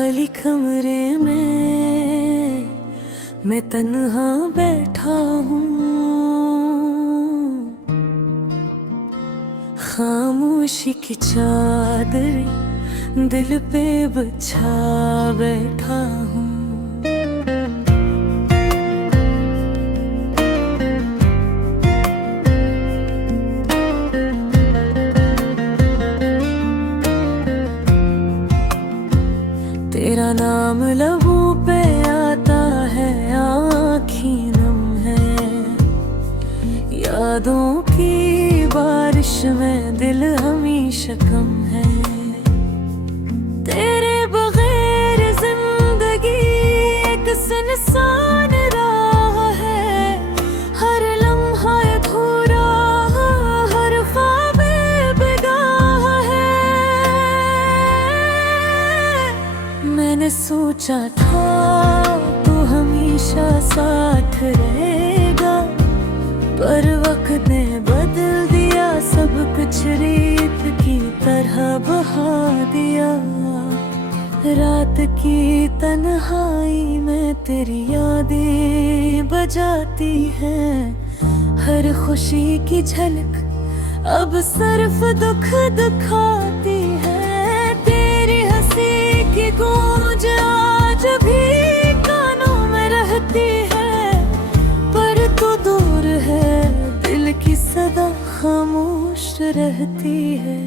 खाली कमरे में मैं तन्हा बैठा हूँ, खामोशी की चादर दिल पे बिछा बैठा हूँ। तेरा नाम लबों पे आता है, आँखें नम है, यादों की बारिश में दिल हमेशा कम है। तेरे बगैर जिंदगी एक सुनसान राह है, हर लम्हा अधूरा, हर ख्वाब बेगाह है। मैंने सोचा था तू हमेशा साथ रहेगा, पर वक्त ने बदल दिया सब कुछ, रेत की तरह बहा दिया। रात की तन्हाई में तेरी यादें बजाती हैं, हर खुशी की झलक अब सिर्फ दुख दिखाती है। तेरी हंसी की गूंज आज भी कानों में रहती है, पर तू दूर है, दिल की सदा खामोश रहती है।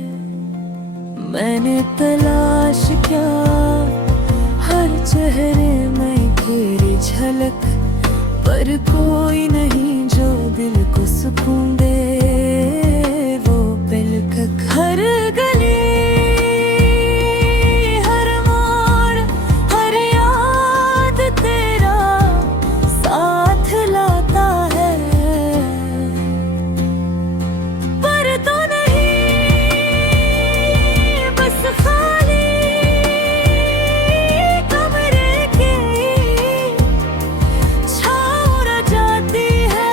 मैंने तलाश किया हर चेहरे में तेरी झलक, पर कोई नहीं जो दिल को सुकून दे, वो बिलकक। हर गली हर मोड़ हर याद तेरा साथ लाता है, पर तो नहीं बस खाली कमरे की छाँव रह जाती है।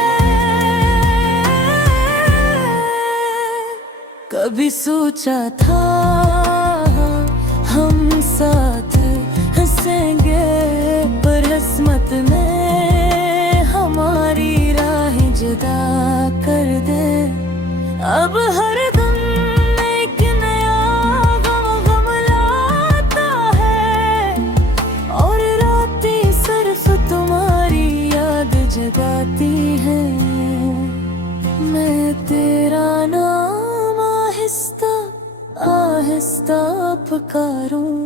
कभी सोचा था हम साथ हंसेंगे, पर किस्मत ने हमारी राहें जुदा कर दे। अब हर दम एक नया गम लाता है, और रातें सिर्फ तुम्हारी याद जगाती है। मैं तेरा नाम आहिस्ता आहिस्ता पुकारूं,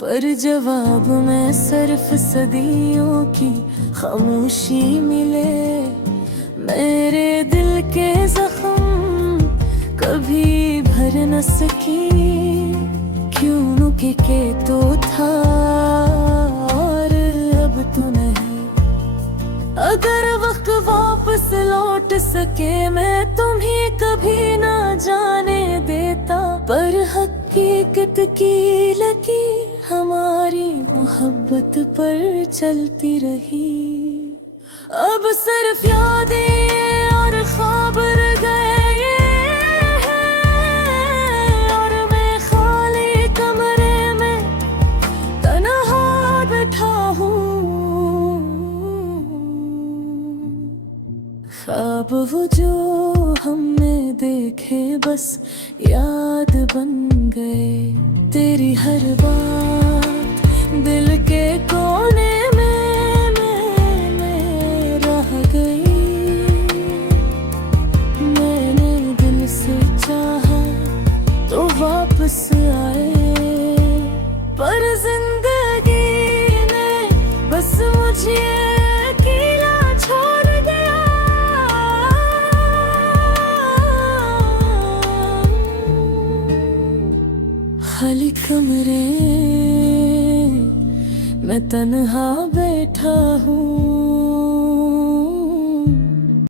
पर जवाब में सिर्फ सदियों की खामोशी मिले। मेरे दिल के जख्म कभी भर न सकी, क्यों के तो था और अब तो नहीं। अगर वक्त वापस लौट सके मैं तुम्हें कभी ना जाने देता, पर हकीकत की लकीर हमारी मोहब्बत पर चलती रही। अब सिर्फ यादें और ख्वाब रह गए हैं, और मैं खाली कमरे में तन्हा बैठा हूँ। ख्वाब वो जो हमने देखे बस याद बन गए, तेरी हर बात दिल के कोने में रह गई। मैंने दिल से चाहा तो वापस आए, पर जिंदगी ने बस मुझे अकेला छोड़ दिया। खाली कमरे मैं तन्हा बैठा हूँ।